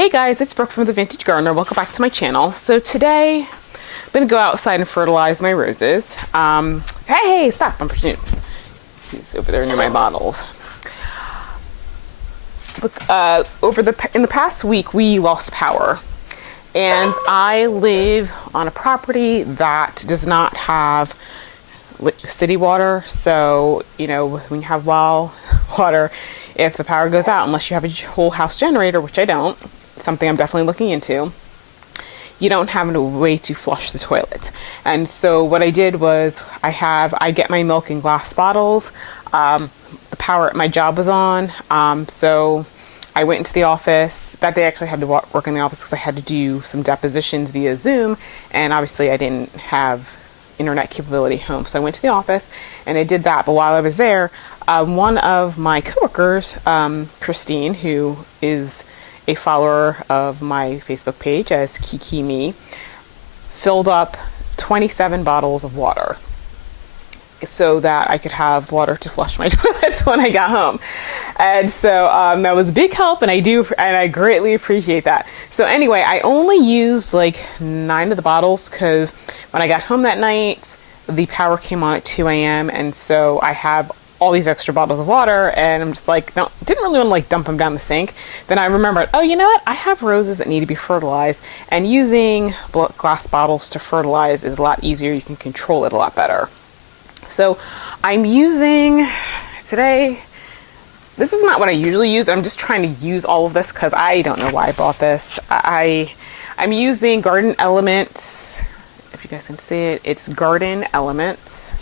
Hey guys, it's Brooke from The Vintage Gardener. Welcome back to my channel. So today, I'm going to go outside and fertilize my roses. Hey, stop, I'm pursuing. He's over there near my bottles. Look, in the past week, we lost power. And I live on a property that does not have city water. So, you know, when you have well water, if the power goes out, unless you have a whole house generator, which I don't, something I'm definitely looking into, you don't have a way to flush the toilet. And so what I did was I get my milk in glass bottles. The power at my job was on. So I went into the office. That day I actually had to work in the office because I had to do some depositions via Zoom. And obviously I didn't have internet capability home. So I went to the office and I did that. But while I was there, one of my coworkers, Christine, who is a follower of my Facebook page as Kiki Me, filled up 27 bottles of water so that I could have water to flush my toilets when I got home. And so that was a big help, and I greatly appreciate that. So anyway, I only used like 9 of the bottles because when I got home that night, the power came on at 2 a.m. and so I have all these extra bottles of water, and I'm just like, no, didn't really want to like dump them down the sink. Then I remembered, oh, you know what? I have roses that need to be fertilized, and using glass bottles to fertilize is a lot easier. You can control it a lot better. So I'm using today. This is not what I usually use. I'm just trying to use all of this because I don't know why I bought this. I'm using Garden Elements. If you guys can see it, it's Garden Elements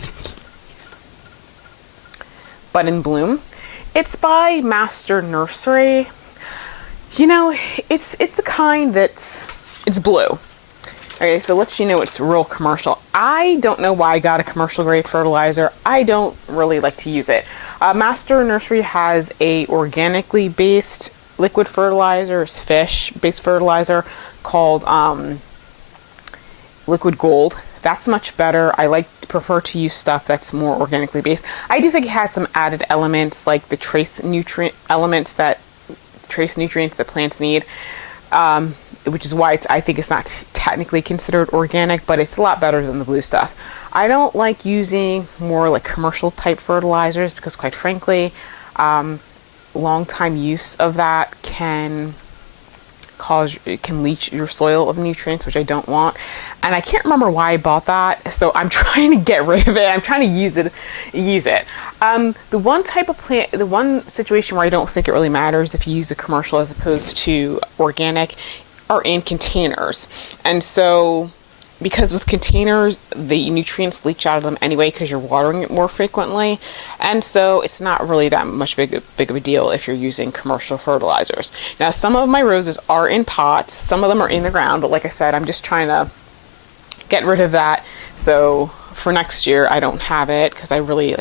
Bud in Bloom. It's by Master Nursery. You know, it's the kind that's, it's blue. Okay, so let's it's real commercial. I don't know why I got a commercial grade fertilizer. I don't really like to use it. Master Nursery has a organically based liquid fertilizer, it's fish based fertilizer called Liquid Gold. That's much better. I prefer to use stuff that's more organically based. I do think it has some added elements like the trace nutrients that plants need, which is why I think it's not technically considered organic, but it's a lot better than the blue stuff. I don't like using more like commercial type fertilizers because, quite frankly, long time use of that can leach your soil of nutrients, which I don't want. And I can't remember why I bought that, so I'm trying to get rid of it. I'm trying to use it. The one situation where I don't think it really matters if you use a commercial as opposed to organic are in containers. And so, because with containers, the nutrients leach out of them anyway because you're watering it more frequently. And so it's not really that much big of a deal if you're using commercial fertilizers. Now, some of my roses are in pots. Some of them are in the ground. But like I said, I'm just trying to get rid of that. So for next year, I don't have it because I really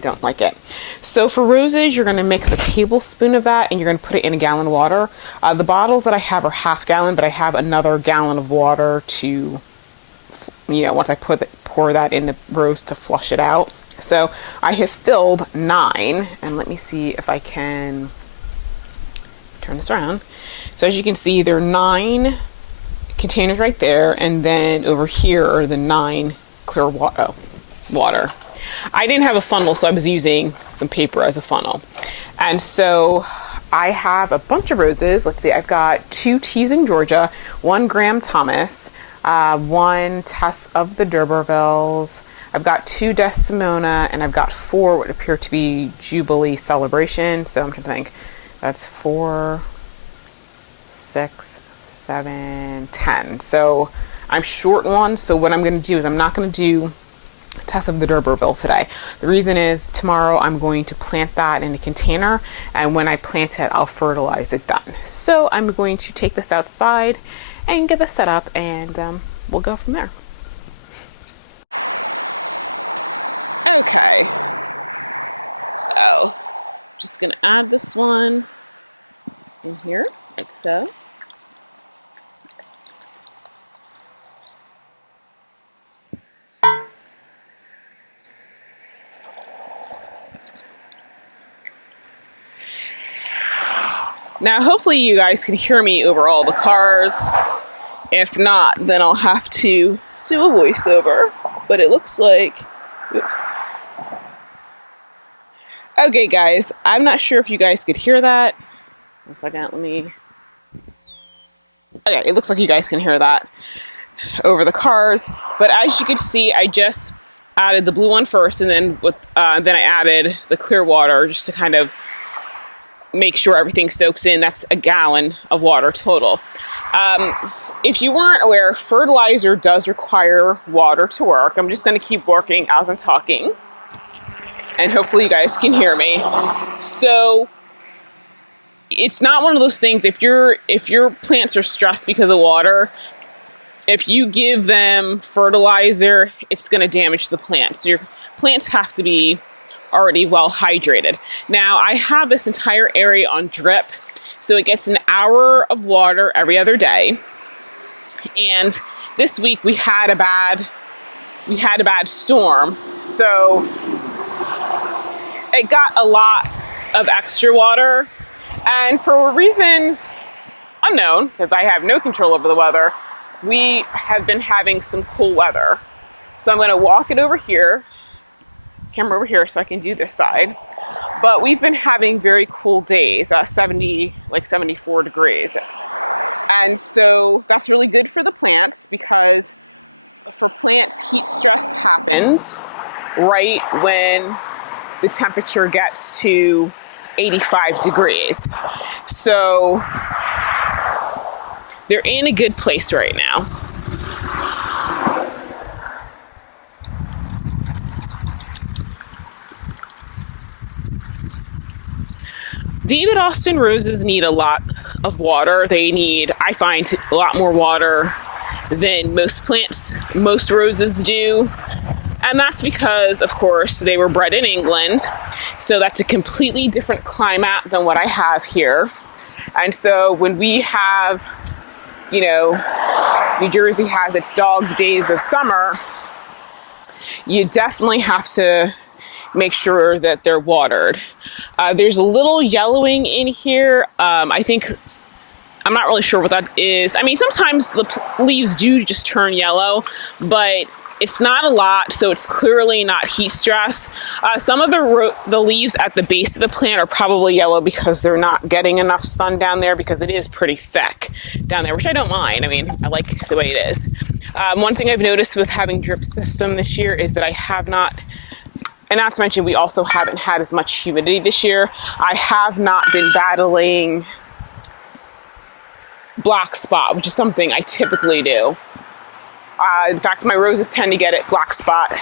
don't like it. So for roses, you're going to mix a tablespoon of that and you're going to put it in a gallon of water. The bottles that I have are half gallon, but I have another gallon of water to, once I pour that in the rose to flush it out. So I have filled 9, and let me see if I can turn this around. So as you can see, there are 9 containers right there, and then over here are the 9 clear water. I didn't have a funnel, so I was using some paper as a funnel. And so I have a bunch of roses. Let's see, I've got 2 Teasing Georgia, 1 Graham Thomas, 1 Tess of the D'Urbervilles. I've got 2 Desdemona, and I've got 4 what appear to be Jubilee Celebration. So I'm trying to think. That's 4, 6, 7, 10. So I'm short 1. So what I'm going to do is I'm not going to do Tess of the D'Urberville today. The reason is tomorrow I'm going to plant that in a container, and when I plant it, I'll fertilize it done. So I'm going to take this outside and get this set up, and we'll go from there. And right when the temperature gets to 85 degrees. So they're in a good place right now. David Austin roses need a lot of water. They need, I find, a lot more water than most plants, most roses do. And that's because, of course, they were bred in England. So that's a completely different climate than what I have here. And so when we have, you know, New Jersey has its dog days of summer, you definitely have to make sure that they're watered. There's a little yellowing in here. I think, I'm not really sure what that is. I mean, sometimes the leaves do just turn yellow, but it's not a lot, so it's clearly not heat stress. Some of the leaves at the base of the plant are probably yellow because they're not getting enough sun down there, because it is pretty thick down there, which I don't mind. I mean, I like the way it is. One thing I've noticed with having drip system this year is that I have not, and not to mention we also haven't had as much humidity this year, I have not been battling black spot, which is something I typically do. In fact, my roses tend to get it black spot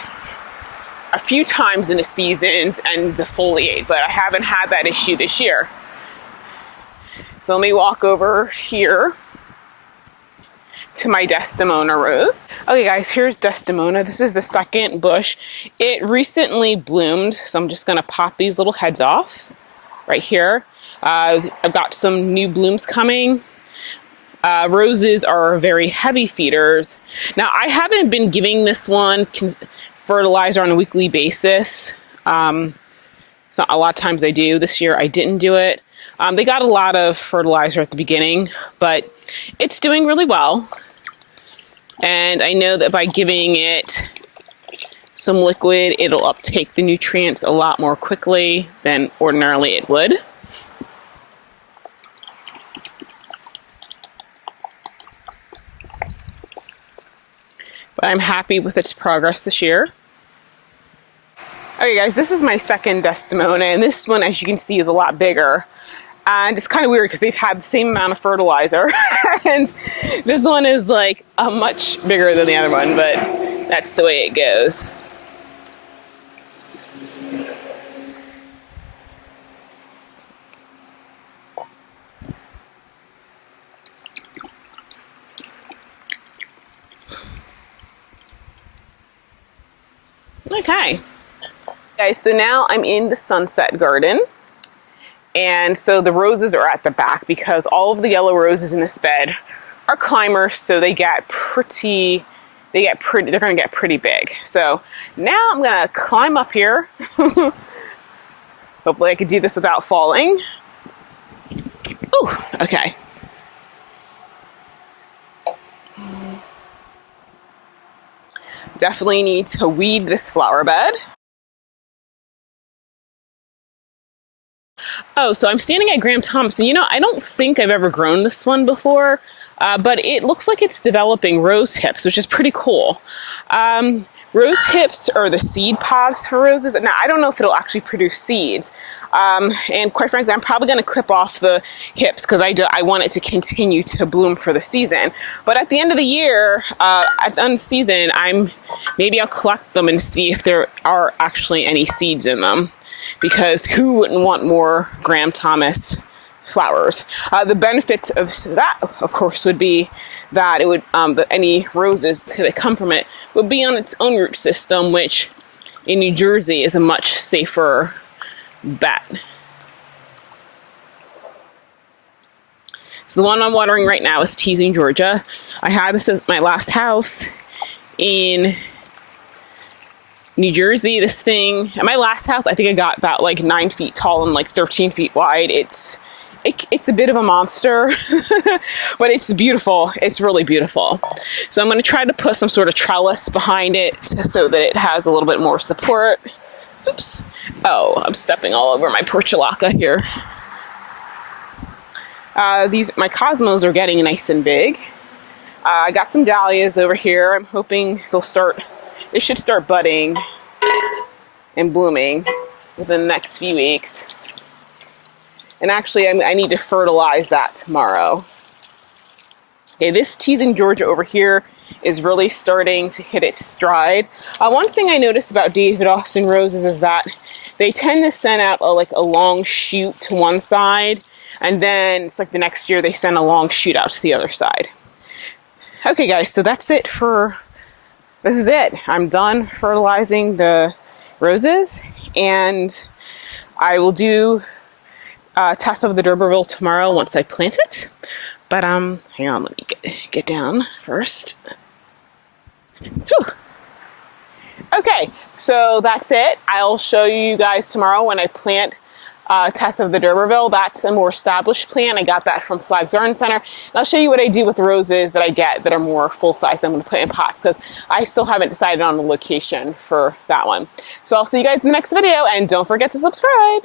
a few times in the seasons and defoliate, but I haven't had that issue this year. So let me walk over here to my Desdemona rose. Okay guys, here's Desdemona. This is the second bush. It recently bloomed, so I'm just gonna pop these little heads off right here. I've got some new blooms coming. Roses are very heavy feeders. Now, I haven't been giving this one fertilizer on a weekly basis. So a lot of times I do. This year I didn't do it. They got a lot of fertilizer at the beginning, but it's doing really well. And I know that by giving it some liquid, it'll uptake the nutrients a lot more quickly than ordinarily it would. But I'm happy with its progress this year. Okay guys, this is my second Desdemona, and this one, as you can see, is a lot bigger. And it's kind of weird because they've had the same amount of fertilizer. And this one is like a much bigger than the other one, but that's the way it goes. Okay. Guys, so now I'm in the sunset garden. And so the roses are at the back because all of the yellow roses in this bed are climbers, so they're gonna get pretty big. So now I'm gonna climb up here. Hopefully I could do this without falling. Oh, okay. Definitely need to weed this flower bed. Oh, so I'm standing at Graham Thompson. You know, I don't think I've ever grown this one before, but it looks like it's developing rose hips, which is pretty cool. Rose hips are the seed pods for roses. Now, I don't know if it'll actually produce seeds. And quite frankly, I'm probably going to clip off the hips because I want it to continue to bloom for the season. But at the end of the year, at the end of the season, maybe I'll collect them and see if there are actually any seeds in them. Because who wouldn't want more Graham Thomas flowers? The benefits of that, of course, would be that it would that any roses that come from it would be on its own root system, which in New Jersey is a much safer bet. So the one I'm watering right now is Teasing Georgia. I had this at my last house in New Jersey. This thing at my last house, I think I got about like 9 feet tall and like 13 feet wide. It's a bit of a monster, but it's beautiful. It's really beautiful. So I'm going to try to put some sort of trellis behind it so that it has a little bit more support. Oops. Oh, I'm stepping all over my portulaca here. My cosmos are getting nice and big. I got some dahlias over here. I'm hoping they'll start It should start budding and blooming within the next few weeks. And actually, I need to fertilize that tomorrow. Okay, this Teasing Georgia over here is really starting to hit its stride. One thing I noticed about David Austin roses is that they tend to send out a long shoot to one side, and then it's like the next year they send a long shoot out to the other side. Okay guys, so this is it. I'm done fertilizing the roses, and I will do a test of the D'Urberville tomorrow once I plant it. But hang on, let me get down first. Whew. Okay, so that's it. I'll show you guys tomorrow when I plant Tess of the D'Urberville. That's a more established plant. I got that from Flags Garden Center. And I'll show you what I do with the roses that I get that are more full size. I'm going to put in pots because I still haven't decided on the location for that one. So I'll see you guys in the next video, and don't forget to subscribe.